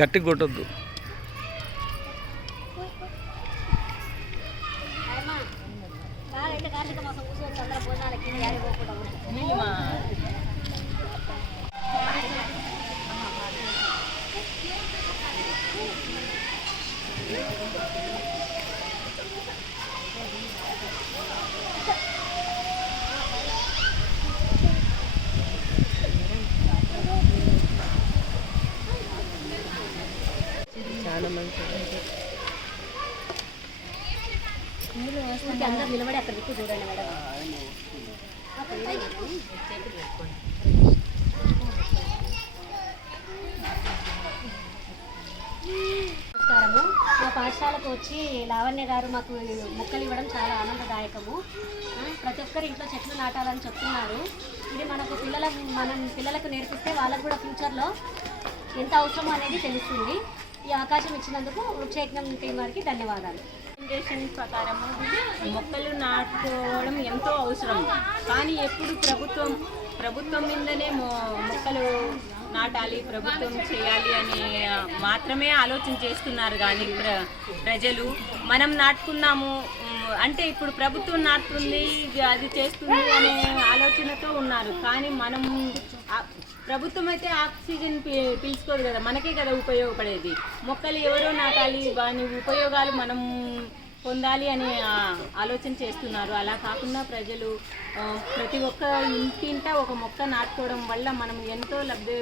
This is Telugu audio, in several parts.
గట్టి కొట్టద్దు. అందరూ నిలబడి అక్కడ దిక్కు చూడండి మేడం. నమస్కారము. మా పాఠశాలకు వచ్చి లావణ్య గారు మాకు మొక్కలు ఇవ్వడం చాలా ఆనందదాయకము. ప్రతి ఒక్కరు ఇంట్లో చెట్లు నాటాలని చెప్తున్నారు. ఇది మనకు మనం పిల్లలకు నేర్పిస్తే వాళ్ళకు కూడా ఫ్యూచర్లో ఎంత అవసరమో అనేది తెలుస్తుంది. ఈ అవకాశం ఇచ్చినందుకు వృక్షయజ్ఞం టీం వారికి ధన్యవాదాలు. జనరేషన్ ప్రకారము మొక్కలు నాటుకోవడం ఎంతో అవసరం, కానీ ఎప్పుడు ప్రభుత్వం మీదనే మొక్కలు నాటాలి, ప్రభుత్వం చేయాలి అని మాత్రమే ఆలోచన చేస్తున్నారు. కానీ ప్రజలు మనం నాటుకున్నాము అంటే ఇప్పుడు ప్రభుత్వం నాటుతుంది అది చేస్తుంది అనే ఆలోచనతో ఉన్నారు. కానీ మనం ప్రభుత్వం అయితే ఆక్సిజన్ పీల్చుకోదు కదా, మనకే కదా ఉపయోగపడేది. మొక్కలు ఎవరో నాటాలి, వాని ఉపయోగాలు మనం పొందాలి అని ఆలోచన చేస్తున్నారు. అలా కాకుండా ప్రజలు ప్రతి ఒక్క ఇంటింట ఒక మొక్క నాటుకోవడం వల్ల మనం ఎంతో లబ్ధి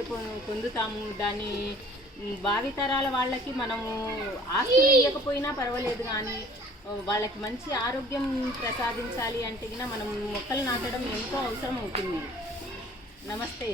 పొందుతాము. దాన్ని భావితరాల వాళ్ళకి మనము ఆస్తులు ఇవ్వకపోయినా పర్వాలేదు, కానీ వాళ్ళకి మంచి ఆరోగ్యం ప్రసాదించాలి అంటే మనం మొక్కలు నాటడం ఎంతో అవసరం అవుతుంది. నమస్తే.